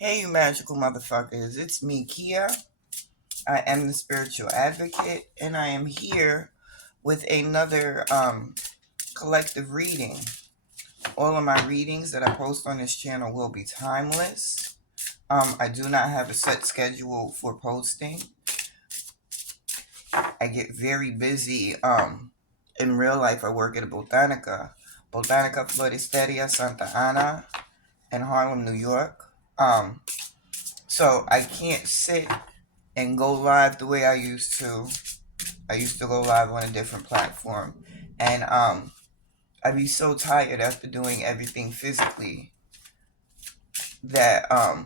Hey, you magical motherfuckers. It's me, Kiya. I am the spiritual advocate, and I am here with another collective reading. All of my readings that I post on this channel will be timeless. I do not have a set schedule for posting. I get very busy. In real life, I work at a Botanica Floristeria Santa Ana in Harlem, New York. So I can't sit and go live the way I used to. I used to go live on a different platform, and I'd be so tired after doing everything physically that I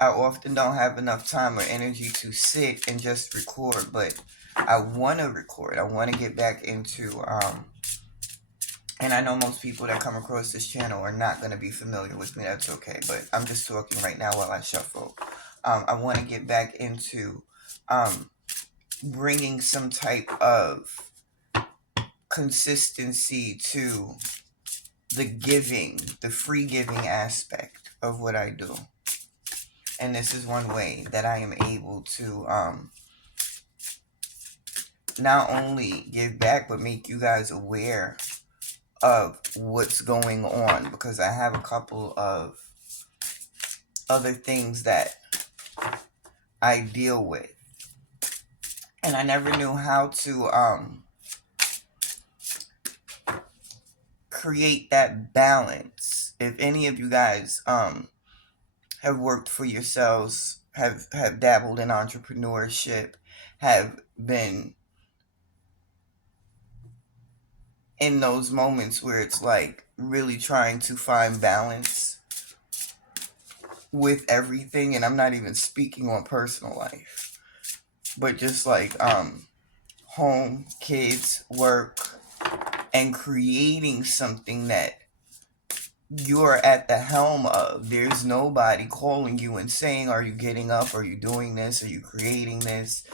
often don't have enough time or energy to sit and just record. But I want to record. I want to get back into and I know most people that come across this channel are not going to be familiar with me. That's okay. But I'm just talking right now while I shuffle. I want to get back into um, bringing some type of consistency to the giving, the free giving aspect of what I do. And this is one way that I am able to not only give back, but make you guys aware of what's going on, because I have a couple of other things that I deal with. And I never knew how to create that balance. If any of you guys have worked for yourselves, have dabbled in entrepreneurship, have been in those moments where it's like really trying to find balance with everything, and I'm not even speaking on personal life, but just like home, kids, work, and creating something that you're at the helm of. There's nobody calling you and saying, are you getting up? Are you doing this? Are you creating this?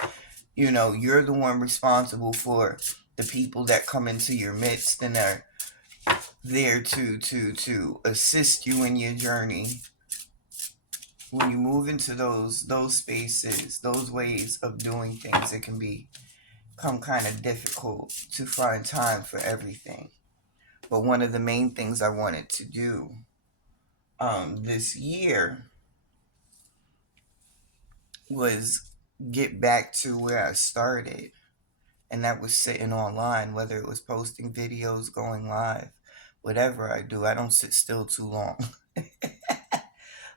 You know, you're the one responsible for the people that come into your midst and are there to assist you in your journey. When you move into those spaces, those ways of doing things, it can become kind of difficult to find time for everything. But one of the main things I wanted to do this year was get back to where I started, and that was sitting online, whether it was posting videos, going live, whatever I do. I don't sit still too long.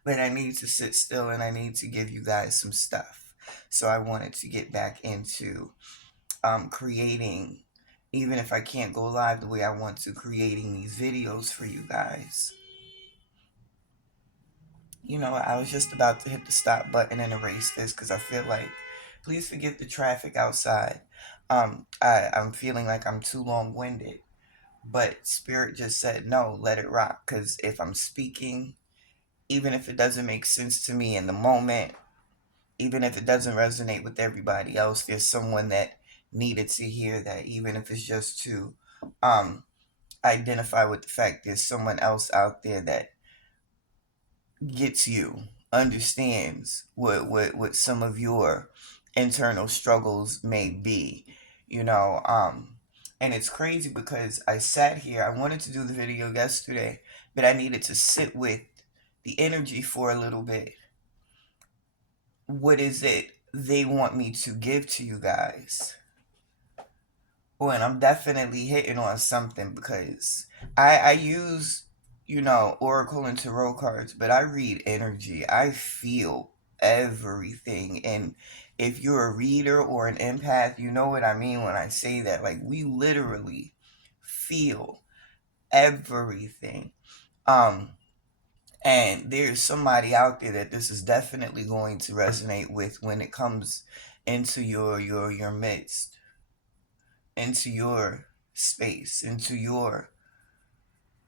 But I need to sit still and I need to give you guys some stuff. So I wanted to get back into creating, even if I can't go live the way I want to, creating these videos for you guys. You know, I was just about to hit the stop button and erase this because I feel like, please forgive the traffic outside. I'm feeling like I'm too long-winded, but Spirit just said, no, let it rock. Because if I'm speaking, even if it doesn't make sense to me in the moment, even if it doesn't resonate with everybody else, there's someone that needed to hear that, even if it's just to um, identify with the fact there's someone else out there that gets you, understands what some of your internal struggles may be, you know. And it's crazy because I sat here, I wanted to do the video yesterday, but I needed to sit with the energy for a little bit. What is it they want me to give to you guys? Well, and I'm definitely hitting on something because I use, you know, Oracle and Tarot cards, but I read energy. I feel everything. And if you're a reader or an empath, you know what I mean when I say that. Like, we literally feel everything. Um, and there's somebody out there that this is definitely going to resonate with when it comes into your midst, into your space, into your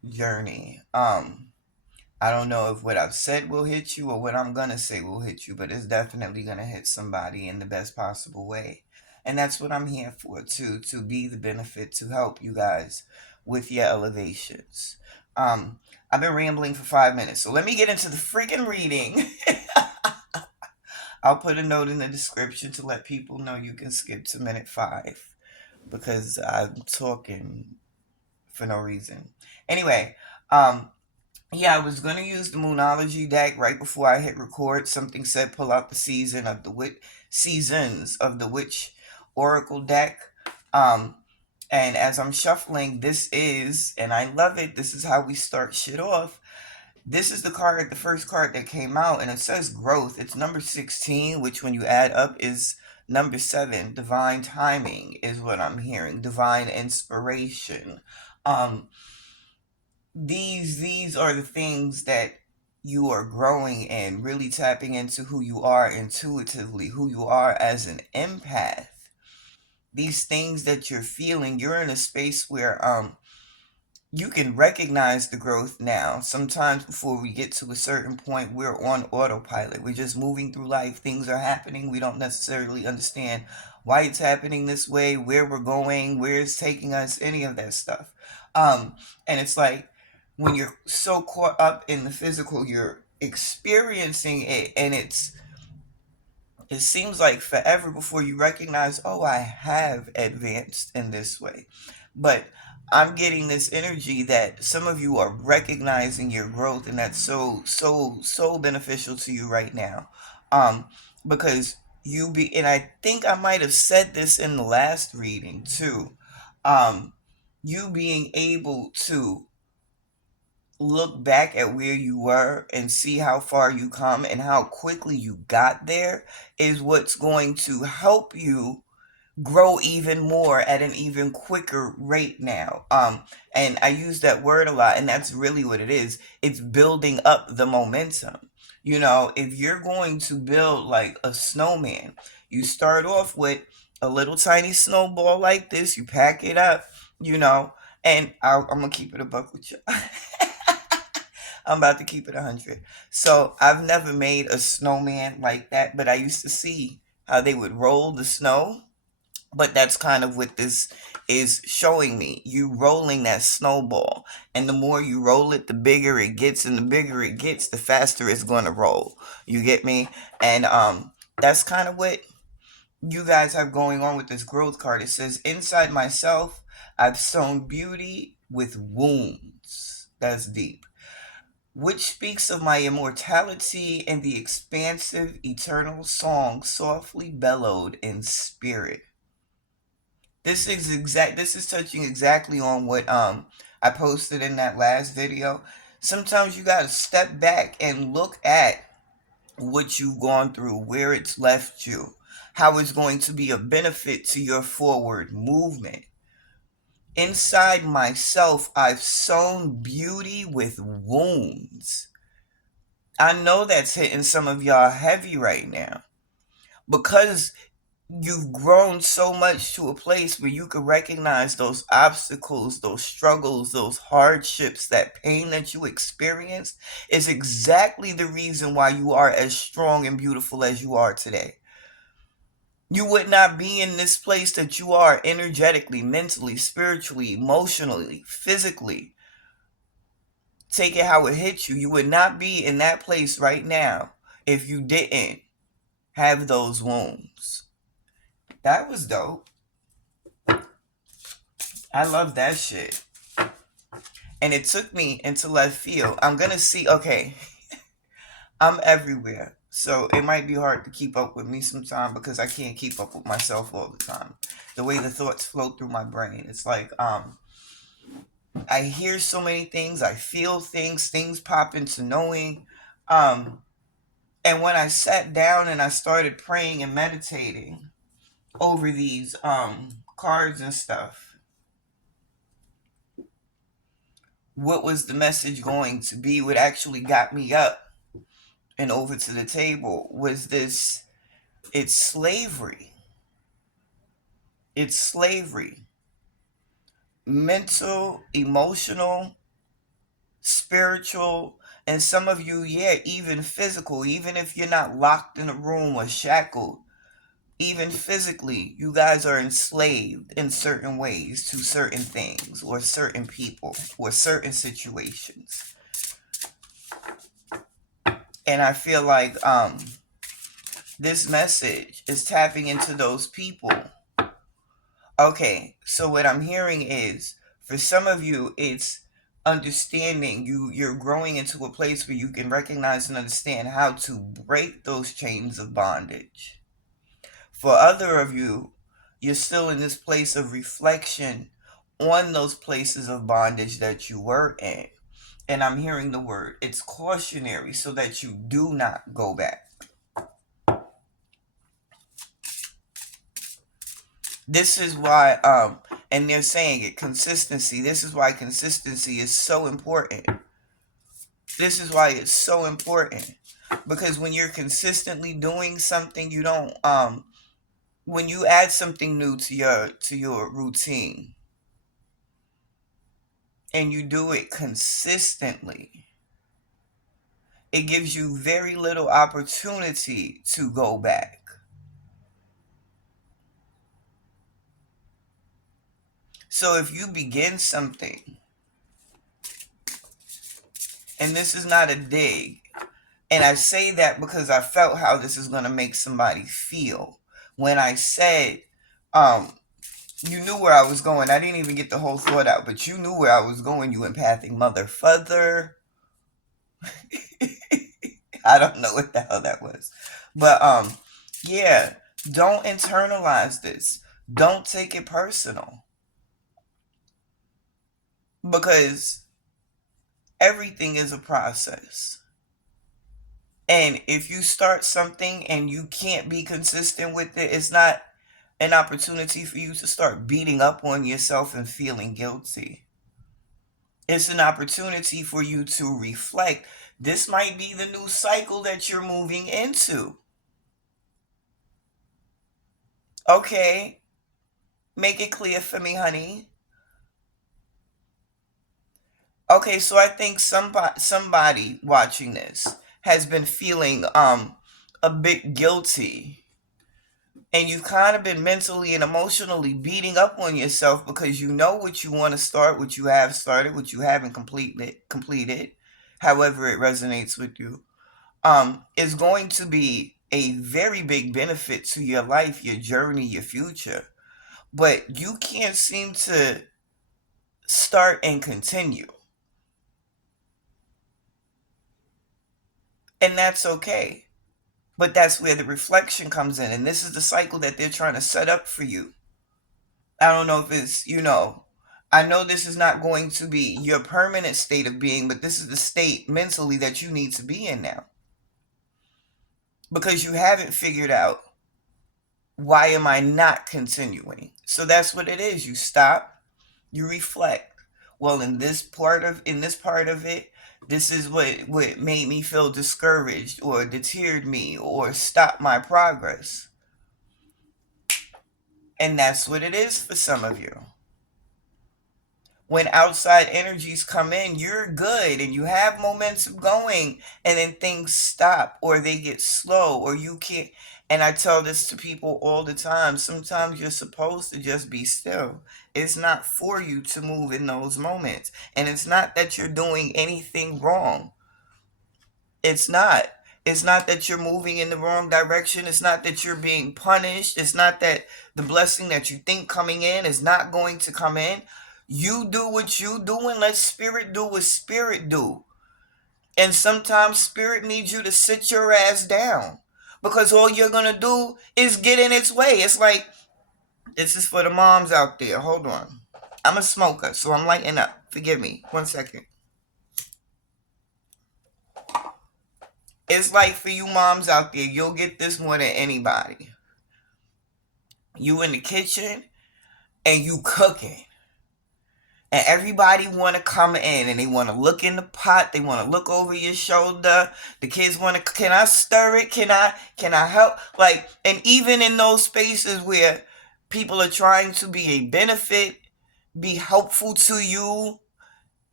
journey. I don't know if what I've said will hit you or what I'm gonna say will hit you, but it's definitely gonna hit somebody in the best possible way. And that's what I'm here for, to be the benefit, to help you guys with your elevations. Um, I've been rambling for 5 minutes, so let me get into the freaking reading. I'll put a note in the description to let people know you can skip to minute 5 because I'm talking for no reason. Anyway, um, yeah, I was gonna use the Moonology deck right before I hit record. Something said pull out the seasons of the Witch Oracle deck. Um, and as I'm shuffling, this is, and I love it. This is how we start shit off. This is the card, the first card that came out, and it says growth. It's number 16, which when you add up is number 7. Divine timing is what I'm hearing. Divine inspiration. Um, these are the things that you are growing in, really tapping into who you are intuitively, who you are as an empath. These things that you're feeling, you're in a space where you can recognize the growth now. Sometimes before we get to a certain point, we're on autopilot. We're just moving through life. Things are happening. We don't necessarily understand why it's happening this way, where we're going, where it's taking us, any of that stuff. And it's like when you're so caught up in the physical, you're experiencing it, and it seems like forever before you recognize, oh, I have advanced in this way. But I'm getting this energy that some of you are recognizing your growth, and that's so beneficial to you right now. Um, because and I think I might have said this in the last reading too. You being able to look back at where you were and see how far you come and how quickly you got there is what's going to help you grow even more at an even quicker rate now. And I use that word a lot, and that's really what it is. It's building up the momentum. You know, if you're going to build like a snowman, you start off with a little tiny snowball like this, you pack it up, you know, and I'm gonna keep it a buck with you. I'm about to keep it 100. So I've never made a snowman like that, but I used to see how they would roll the snow. But that's kind of what this is showing me. You rolling that snowball. And the more you roll it, the bigger it gets. And the bigger it gets, the faster it's going to roll. You get me? And that's kind of what you guys have going on with this growth card. It says, inside myself, I've sown beauty with wounds. That's deep, which speaks of my immortality and the expansive eternal song softly bellowed in spirit. This is touching exactly on what I posted in that last video. Sometimes you got to step back and look at what you've gone through, where it's left you, how it's going to be a benefit to your forward movement. Inside myself, I've sown beauty with wounds. I know that's hitting some of y'all heavy right now because you've grown so much to a place where you can recognize those obstacles, those struggles, those hardships, that pain that you experienced is exactly the reason why you are as strong and beautiful as you are today. You would not be in this place that you are energetically, mentally, spiritually, emotionally, physically. Take it how it hits you. You would not be in that place right now if you didn't have those wounds. That was dope. I love that shit. And it took me into left field. I'm gonna see, okay, I'm everywhere. So it might be hard to keep up with me sometime because I can't keep up with myself all the time. The way the thoughts flow through my brain. It's like I hear so many things, I feel things, things pop into knowing. Um and when I sat down and I started praying and meditating over these cards and stuff, what was the message going to be? What actually got me up and over to the table was this: it's slavery. It's slavery. Mental, emotional, spiritual, and some of you, yeah, even physical, even if you're not locked in a room or shackled. Even physically, you guys are enslaved in certain ways to certain things or certain people or certain situations. And I feel like this message is tapping into those people. Okay, so what I'm hearing is for some of you it's understanding you're growing into a place where you can recognize and understand how to break those chains of bondage. For other of you, you're still in this place of reflection on those places of bondage that you were in. And I'm hearing the word, it's cautionary so that you do not go back. This is why, and they're saying it, consistency. This is why consistency is so important. This is why it's so important. Because when you're consistently doing something, you don't, when you add something new to your routine and you do it consistently, it gives you very little opportunity to go back. So if you begin something, and this is not a dig, and I say that because I felt how this is going to make somebody feel. When I said, um, you knew where I was going. I didn't even get the whole thought out, but you knew where I was going, you empathic mother further. I don't know what the hell that was. But yeah, don't internalize this. Don't take it personal. Because everything is a process. And if you start something and you can't be consistent with it, it's not an opportunity for you to start beating up on yourself and feeling guilty. It's an opportunity for you to reflect. This might be the new cycle that you're moving into. Okay, make it clear for me, honey. Okay, so I think somebody watching this has been feeling a bit guilty, and you've kind of been mentally and emotionally beating up on yourself because you know what you want to start, what you have started, what you haven't completed, however it resonates with you, is going to be a very big benefit to your life, your journey, your future. But you can't seem to start and continue. And that's okay. But that's where the reflection comes in. And this is the cycle that they're trying to set up for you. I don't know if it's, I know this is not going to be your permanent state of being, but this is the state mentally that you need to be in now. Because you haven't figured out, why am I not continuing? So that's what it is. You stop, you reflect. Well, in this part of it, this is what made me feel discouraged or deterred me or stopped my progress. And that's what it is for some of you. When outside energies come in, you're good and you have momentum going, and then things stop or they get slow or you can't. And I tell this to people all the time. Sometimes you're supposed to just be still. It's not for you to move in those moments. And it's not that you're doing anything wrong. It's not. It's not that you're moving in the wrong direction. It's not that you're being punished. It's not that the blessing that you think coming in is not going to come in. You do what you do and let spirit do what spirit do. And sometimes spirit needs you to sit your ass down because all you're going to do is get in its way. It's like, this is for the moms out there. Hold on. I'm a smoker, so I'm lighting up. Forgive me. 1 second. It's like for you moms out there, you'll get this more than anybody. You in the kitchen and you cooking. And everybody want to come in and they want to look in the pot. They want to look over your shoulder. The kids want to, can I stir it? Can I help? Like, and even in those spaces where people are trying to be a benefit, be helpful to you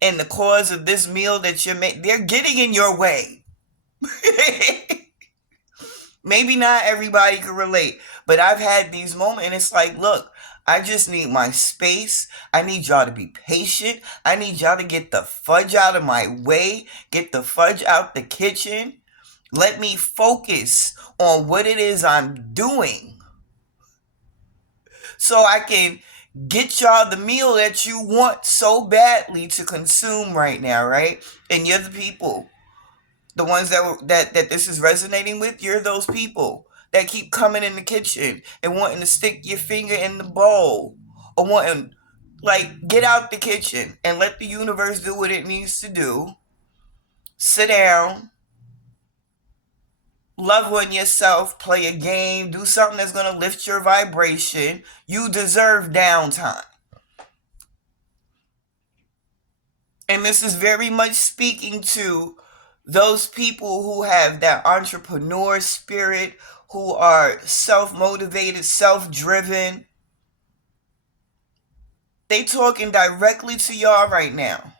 in the cause of this meal that you're making, they're getting in your way. Maybe not everybody can relate, but I've had these moments and it's like, look, I just need my space. I need y'all to be patient. I need y'all to get the fudge out of my way, get the fudge out the kitchen. Let me focus on what it is I'm doing so I can get y'all the meal that you want so badly to consume right now, right? And you're the people, the ones that this is resonating with. You're those people that keep coming in the kitchen and wanting to stick your finger in the bowl or wanting, like, get out the kitchen and let the universe do what it needs to do. Sit down, love on yourself, play a game, do something that's going to lift your vibration. You deserve downtime. And this is very much speaking to those people who have that entrepreneur spirit, who are self motivated, self driven. They talking directly to y'all right now.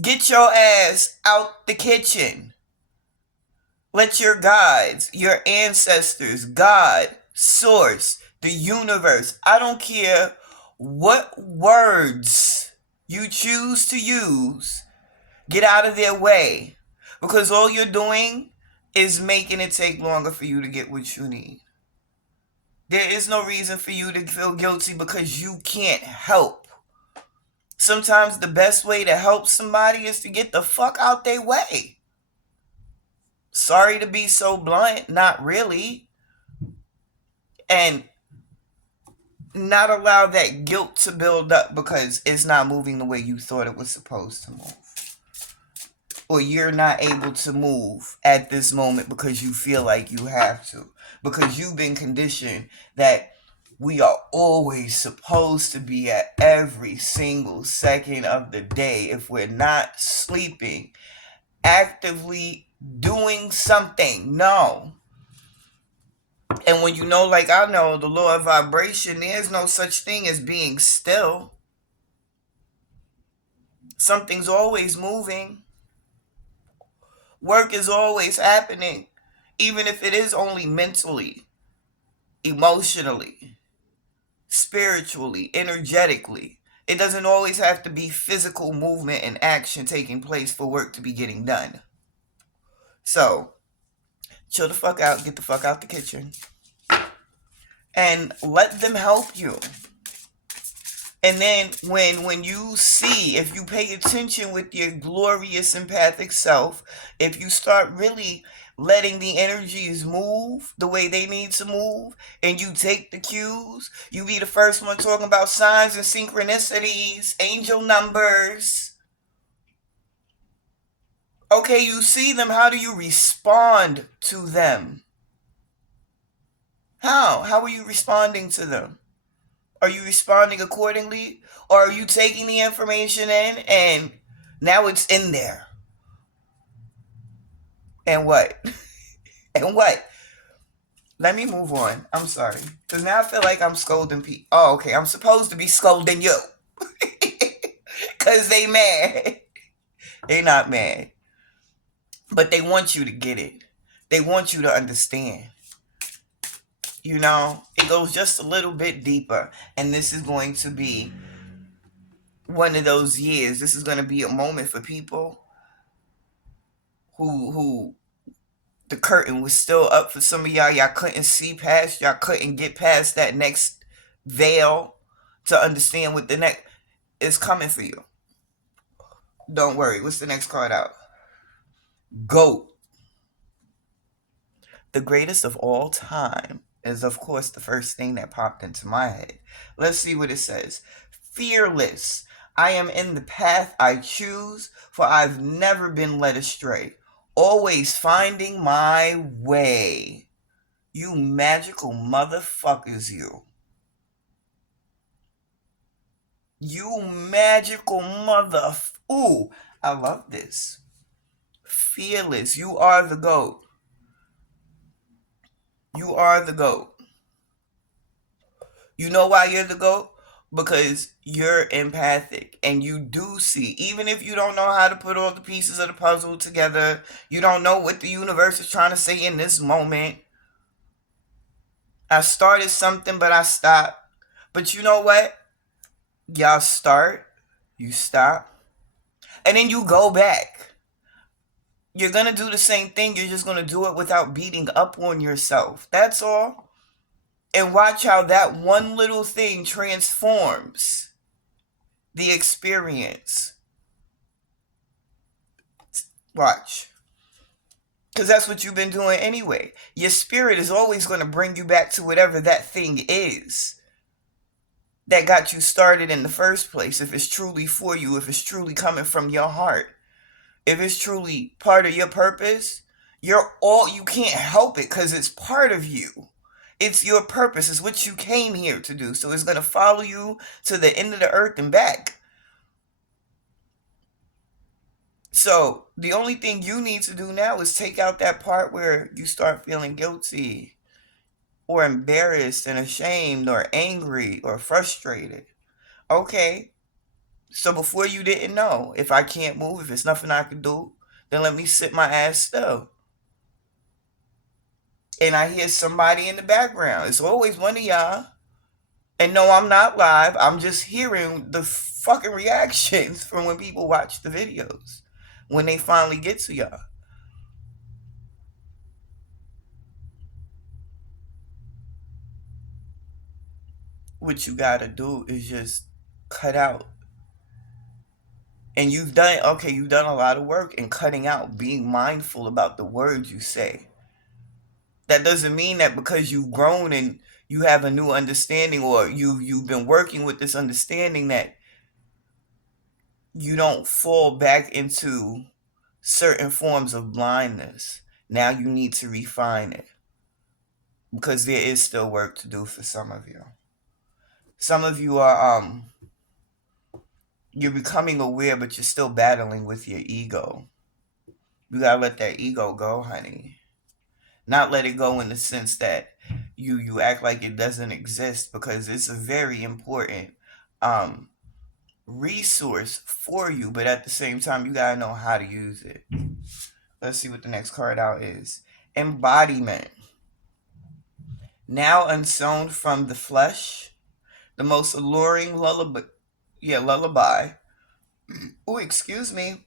Get your ass out the kitchen. Let your guides, your ancestors, God, source, the universe, I don't care what words you choose to use, get out of their way. Because all you're doing is making it take longer for you to get what you need. There is no reason for you to feel guilty because you can't help. Sometimes the best way to help somebody is to get the fuck out their way. Sorry to be so blunt, not really. And not allow that guilt to build up because it's not moving the way you thought it was supposed to move. Or you're not able to move at this moment because you feel like you have to. Because you've been conditioned that we are always supposed to be at every single second of the day. If we're not sleeping, actively doing something. No. And when you know, like I know, the law of vibration, there's no such thing as being still. Something's always moving. Work is always happening, even if it is only mentally, emotionally, spiritually, energetically. It doesn't always have to be physical movement and action taking place for work to be getting done. So, chill the fuck out, get the fuck out the kitchen, and let them help you. And then when you see, if you pay attention with your glorious empathic self, if you start really letting the energies move the way they need to move, and you take the cues, you be the first one talking about signs and synchronicities, angel numbers. Okay, you see them, how do you respond to them? How are you responding to them? Are you responding accordingly? Or are you taking the information in and now it's in there? And what? And what? Let me move on. I'm sorry. Because now I feel like I'm scolding people. Oh, okay. I'm supposed to be scolding you. Because they mad. They not mad. But they want you to get it. They want you to understand. You know, it goes just a little bit deeper. And this is going to be one of those years. This is going to be a moment for people who the curtain was still up for some of y'all. Y'all couldn't see past. Y'all couldn't get past that next veil to understand what the next is coming for you. Don't worry. What's the next card out? GOAT. The greatest of all time is, of course, the first thing that popped into my head. Let's see what it says. Fearless. I am in the path I choose, for I've never been led astray. Always finding my way. You magical motherfuckers, you. You magical mother. Ooh, I love this. Fearless. You are the GOAT. You are the GOAT. You know why you're the GOAT? because you're empathic and you do see, even if you don't know how to put all the pieces of the puzzle together, you don't know what the universe is trying to say in this moment. I started something, but I stopped. But you know what? Y'all start, you stop, and then you go back. You're going to do the same thing. You're just going to do it without beating up on yourself. That's all. And watch how that one little thing transforms the experience. Watch. Because that's what you've been doing anyway. Your spirit is always going to bring you back to whatever that thing is that got you started in the first place. If it's truly for you, if it's truly coming from your heart, if it's truly part of your purpose, you can't help it because it's part of you. It's your purpose. It's what you came here to do. So it's going to follow you to the end of the earth and back. So the only thing you need to do now is take out that part where you start feeling guilty or embarrassed and ashamed or angry or frustrated. Okay, so before you didn't know, if I can't move, if it's nothing I can do, then let me sit my ass still. And I hear somebody in the background. It's always one of y'all. And no, I'm not live. I'm just hearing the fucking reactions from when people watch the videos. When they finally get to y'all. What you gotta do is just cut out. And you've done a lot of work in cutting out, being mindful about the words you say. That doesn't mean that because you've grown and you have a new understanding, or you've been working with this understanding, that you don't fall back into certain forms of blindness. Now you need to refine it because there is still work to do for some of you. Some of you are you're becoming aware, but you're still battling with your ego. You gotta let that ego go, honey. Not let it go in the sense that you act like it doesn't exist, because it's a very important um resource for you, but at the same time you gotta know how to use it. Let's see what the next card out is. Embodiment. Now unsown from the flesh, the most alluring lullaby. Oh, excuse me.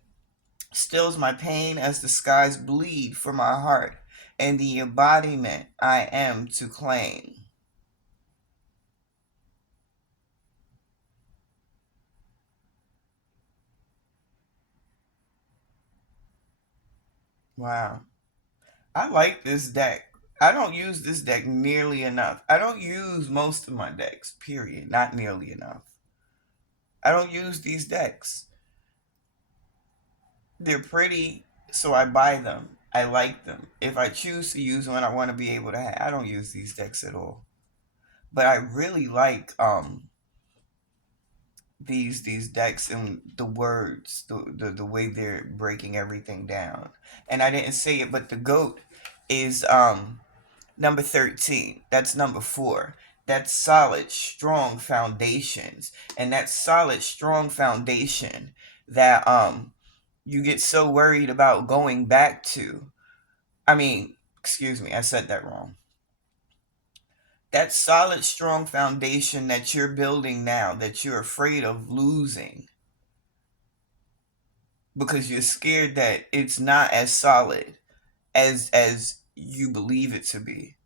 Stills my pain as the skies bleed for my heart, and the embodiment I am to claim. Wow. I like this deck. I don't use this deck nearly enough. I don't use most of my decks, period. Not nearly enough. I don't use these decks. They're pretty, so I buy them. I like them. If I choose to use one, I want to be able to have. I don't use these decks at all. But I really like these decks and the words, the way they're breaking everything down. And I didn't say it, but the goat is number 13. That's number 4. That's solid, strong foundations. And that solid, strong foundation that you get so worried about going back to. I mean, excuse me, I said that wrong. That solid, strong foundation that you're building now, that you're afraid of losing because you're scared that it's not as solid as you believe it to be.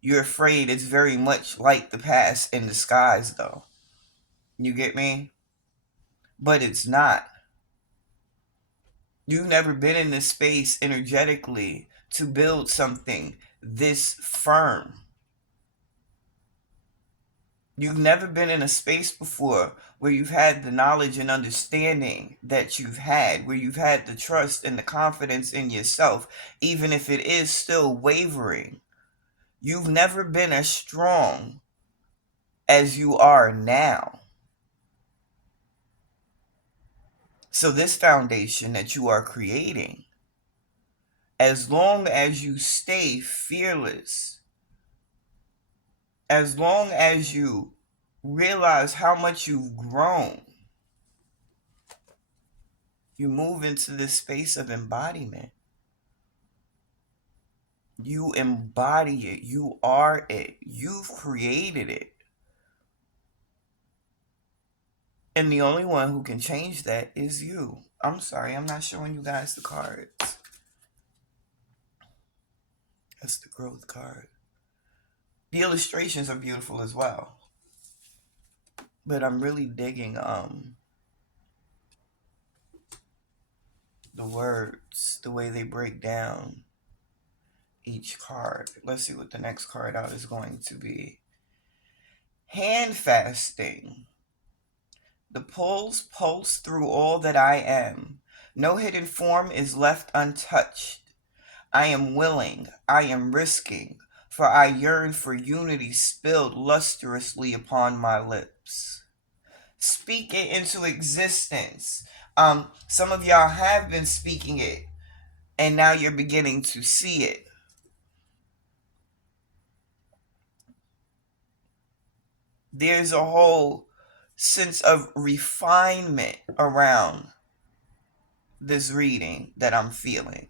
You're afraid it's very much like the past in disguise, though. You get me? But it's not. You've never been in this space energetically to build something this firm. You've never been in a space before where you've had the knowledge and understanding that you've had, where you've had the trust and the confidence in yourself, even if it is still wavering. You've never been as strong as you are now. So this foundation that you are creating, as long as you stay fearless, as long as you realize how much you've grown. You move into this space of embodiment. You embody it. You are it. You've created it. And the only one who can change that is you. I'm sorry, I'm not showing you guys the cards. That's the growth card. The illustrations are beautiful as well. But I'm really digging the words, the way they break down each card. Let's see what the next card out is going to be. Hand fasting. The pulse pulse through all that I am. No hidden form is left untouched. I am willing, I am risking, for I yearn for unity spilled lustrously upon my lips. Speak it into existence. Some of y'all have been speaking it, and now you're beginning to see it. There's a whole sense of refinement around this reading that I'm feeling.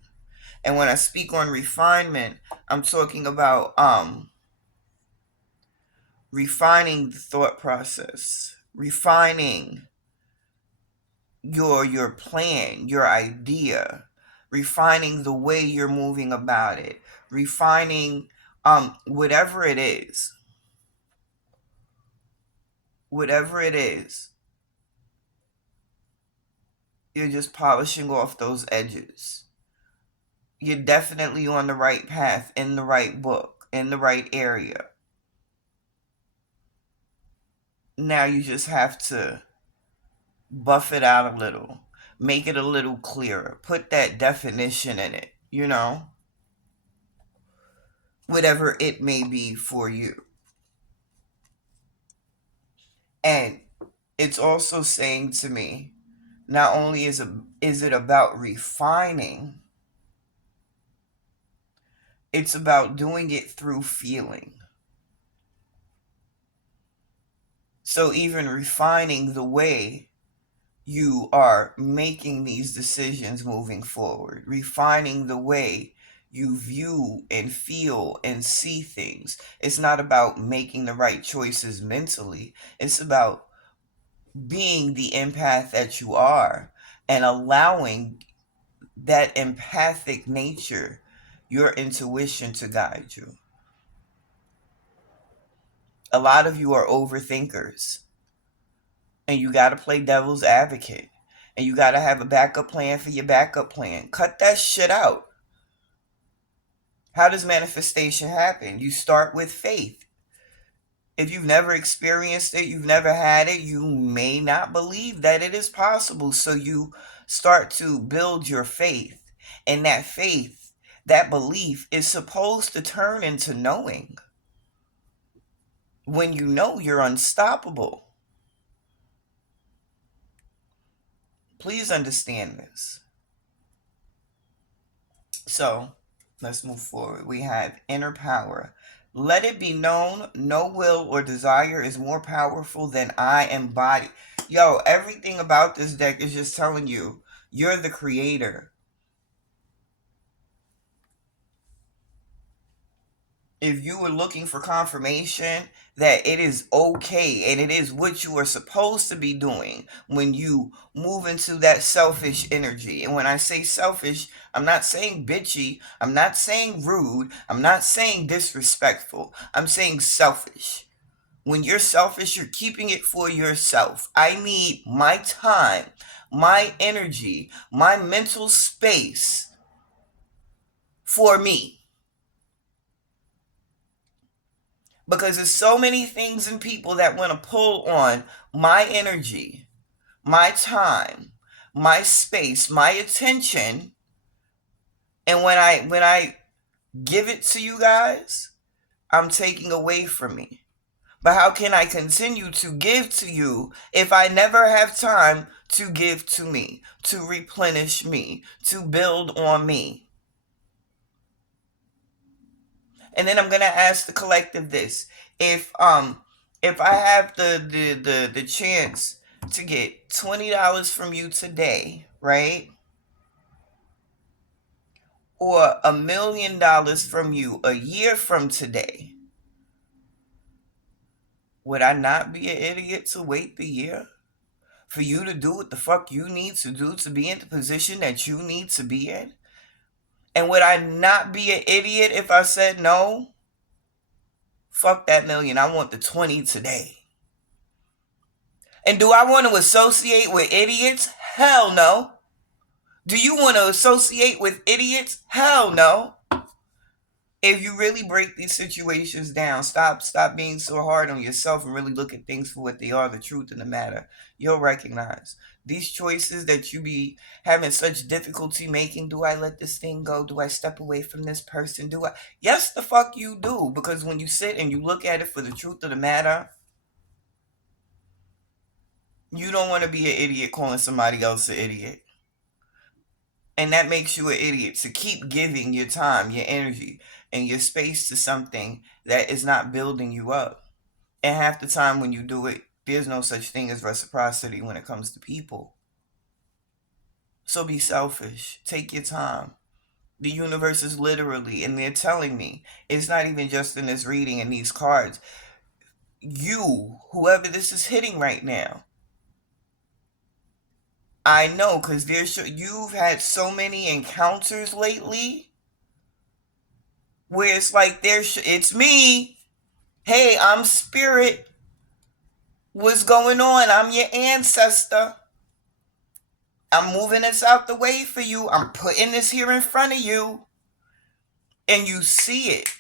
And when I speak on refinement, I'm talking about refining the thought process, refining your plan, your idea, refining the way you're moving about it, refining whatever it is. Whatever it is, you're just polishing off those edges. You're definitely on the right path, in the right book, in the right area. Now you just have to buff it out a little, make it a little clearer, put that definition in it, whatever it may be for you. And it's also saying to me, not only is it about refining, it's about doing it through feeling. So even refining the way you are making these decisions moving forward, refining the way you view and feel and see things. It's not about making the right choices mentally. It's about being the empath that you are and allowing that empathic nature, your intuition, to guide you. A lot of you are overthinkers, and you got to play devil's advocate, and you got to have a backup plan for your backup plan. Cut that shit out. How does manifestation happen? You start with faith. If you've never experienced it, you've never had it, you may not believe that it is possible. So you start to build your faith. And that faith, that belief, is supposed to turn into knowing. When you know, you're unstoppable. Please understand this. So let's move forward. We have inner power. Let it be known, no will or desire is more powerful than I embody. Yo, everything about this deck is just telling you, you're the creator. If you were looking for confirmation that it is okay and it is what you are supposed to be doing when you move into that selfish energy. And when I say selfish, I'm not saying bitchy, I'm not saying rude, I'm not saying disrespectful, I'm saying selfish. When you're selfish, you're keeping it for yourself. I need my time, my energy, my mental space for me. Because there's so many things and people that want to pull on my energy, my time, my space, my attention. And when I give it to you guys, I'm taking away from me. But how can I continue to give to you if I never have time to give to me, to replenish me, to build on me? And then I'm going to ask the collective this. If If I have the chance to get $20 from you today, right? Or $1 million from you a year from today, would I not be an idiot to wait the year for you to do what the fuck you need to do to be in the position that you need to be in? And would I not be an idiot if I said no? Fuck that million. I want the 20 today. And do I want to associate with idiots? Hell no. Do you want to associate with idiots? Hell no. If you really break these situations down, stop being so hard on yourself and really look at things for what they are, the truth of the matter. You'll recognize these choices that you be having such difficulty making. Do I let this thing go? Do I step away from this person? Do I? Yes, the fuck you do. Because when you sit and you look at it for the truth of the matter, you don't want to be an idiot calling somebody else an idiot. And that makes you an idiot to keep giving your time, your energy, and your space to something that is not building you up. And half the time when you do it, there's no such thing as reciprocity when it comes to people. So be selfish. Take your time. The universe is literally, and they're telling me, it's not even just in this reading and these cards. You, whoever this is hitting right now, I know because you've had so many encounters lately where it's like it's me. Hey, I'm spirit. What's going on? I'm your ancestor. I'm moving this out the way for you. I'm putting this here in front of you. And you see it.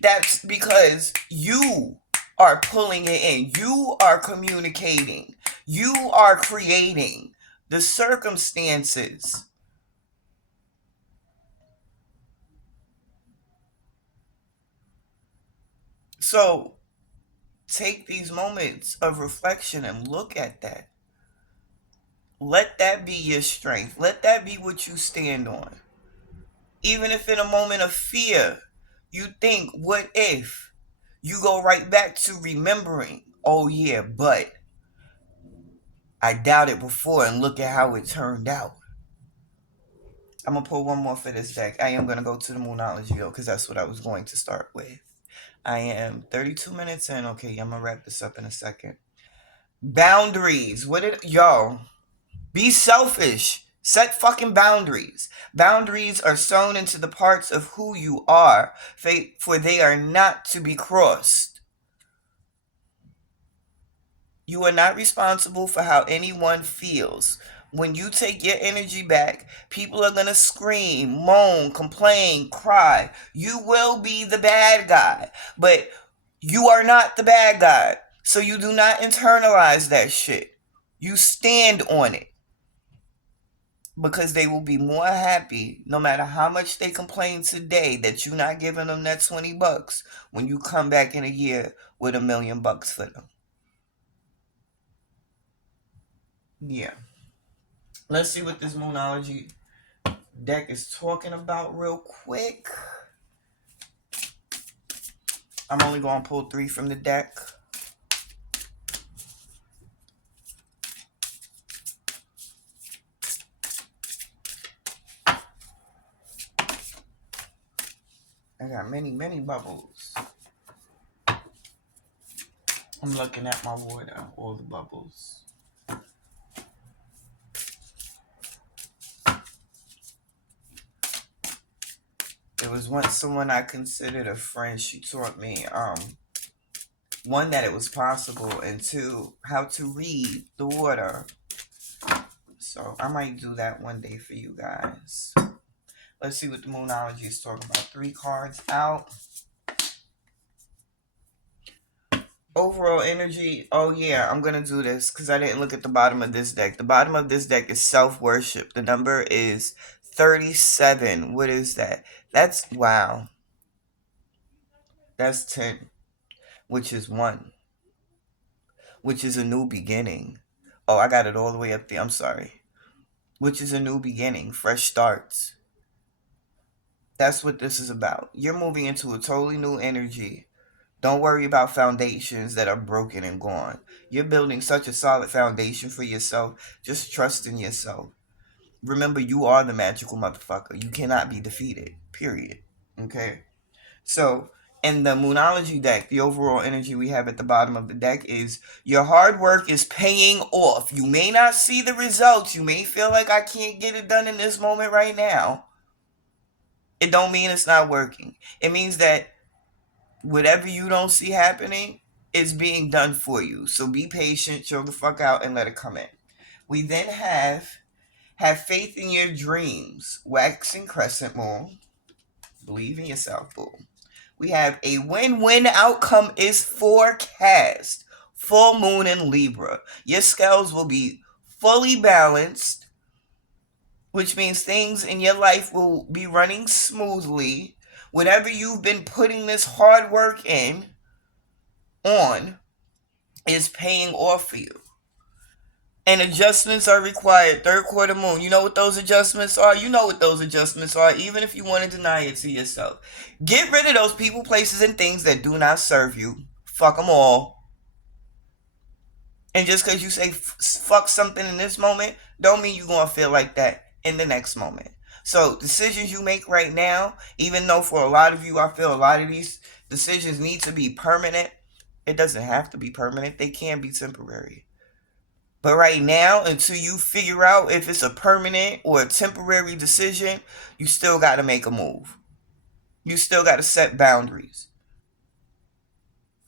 That's because you are pulling it in. You are communicating. You are creating the circumstances. So take these moments of reflection and look at that. Let that be your strength. Let that be what you stand on. Even if in a moment of fear, you think, what if? You go right back to remembering, oh yeah, but I doubted before and look at how it turned out. I'm going to pull one more for this deck. I am going to go to the Moonology though, because that's what I was going to start with. I am 32 minutes in. Okay, I'm going to wrap this up in a second. Boundaries. Yo, be selfish. Set fucking boundaries. Boundaries are sewn into the parts of who you are, for they are not to be crossed. You are not responsible for how anyone feels. When you take your energy back, people are going to scream, moan, complain, cry. You will be the bad guy, but you are not the bad guy. So you do not internalize that shit. You stand on it. Because they will be more happy no matter how much they complain today that you're not giving them that $20 when you come back in a year with $1 million for them. Yeah. Let's see what this Moonology deck is talking about real quick. I'm only going to pull 3 from the deck. I got many, many bubbles. I'm looking at my water, all the bubbles. There was once someone I considered a friend. She taught me, one, that it was possible, and two, how to read the water. So I might do that one day for you guys. Let's see what the Moonology is talking about. 3 cards out. Overall energy. Oh yeah, I'm gonna do this because I didn't look at the bottom of this deck. The bottom of this deck is self-worship. The number is 37. What is that? That's, wow. That's 10, which is 1, which is a new beginning. Oh, I got it all the way up there. I'm sorry. Which is a new beginning, fresh starts. That's what this is about. You're moving into a totally new energy. Don't worry about foundations that are broken and gone. You're building such a solid foundation for yourself. Just trust in yourself. Remember, you are the magical motherfucker. You cannot be defeated. Period. Okay? So, in the Moonology deck, the overall energy we have at the bottom of the deck is your hard work is paying off. You may not see the results. You may feel like I can't get it done in this moment right now. It don't mean it's not working. It means that whatever you don't see happening is being done for you. So be patient, chill the fuck out, and let it come in. We then have faith in your dreams, waxing crescent moon. Believe in yourself, boo. We have a win-win outcome is forecast. Full moon in Libra. Your scales will be fully balanced, which means things in your life will be running smoothly. Whatever you've been putting this hard work in on is paying off for you. And adjustments are required. Third quarter moon. You know what those adjustments are? You know what those adjustments are, even if you want to deny it to yourself. Get rid of those people, places, and things that do not serve you. Fuck them all. And just because you say fuck something in this moment, don't mean you're going to feel like that in the next moment. So decisions you make right now, even though for a lot of you, I feel a lot of these decisions need to be permanent, it doesn't have to be permanent. They can be temporary. But right now, until you figure out if it's a permanent or a temporary decision, you still got to make a move. You still got to set boundaries.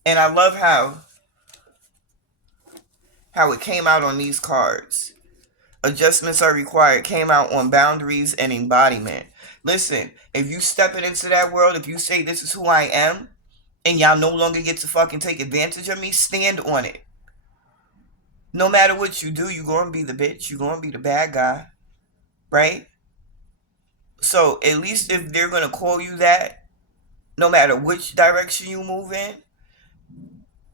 And I love how it came out on these cards. Adjustments are required came out on boundaries and embodiment. Listen, if you stepping into that world, if you say this is who I am, and y'all no longer get to fucking take advantage of me, stand on it. No matter what you do, you're going to be the bitch. You're going to be the bad guy. Right? So at least if they're going to call you that, no matter which direction you move in,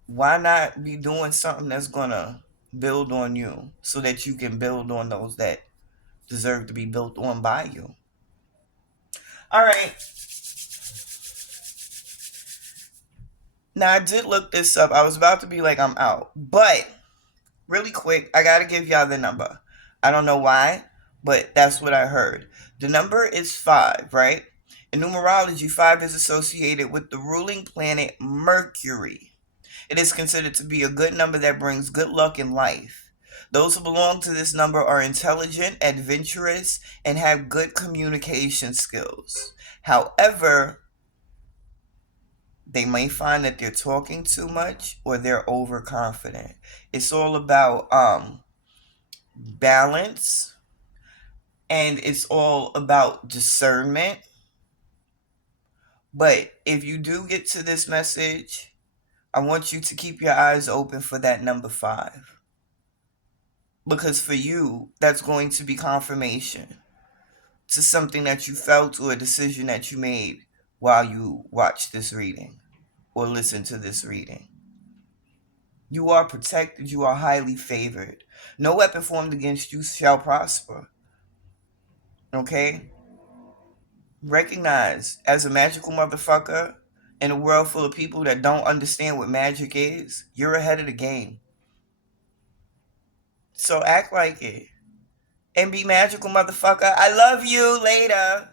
why not be doing something that's going to build on you so that you can build on those that deserve to be built on by you? All right. Now, I did look this up. I was about to be like, I'm out. But, really quick, I got to give y'all the number. I don't know why, but that's what I heard. The number is 5, right? In numerology, 5 is associated with the ruling planet Mercury. It is considered to be a good number that brings good luck in life. Those who belong to this number are intelligent, adventurous, and have good communication skills. However, they may find that they're talking too much or they're overconfident. It's all about balance, and it's all about discernment. But if you do get to this message, I want you to keep your eyes open for that number 5. Because for you, that's going to be confirmation to something that you felt or a decision that you made while you watched this reading or listened to this reading. You are protected. You are highly favored. No weapon formed against you shall prosper. Okay? Recognize, as a magical motherfucker in a world full of people that don't understand what magic is, you're ahead of the game. So act like it. And be magical, motherfucker. I love you. Later.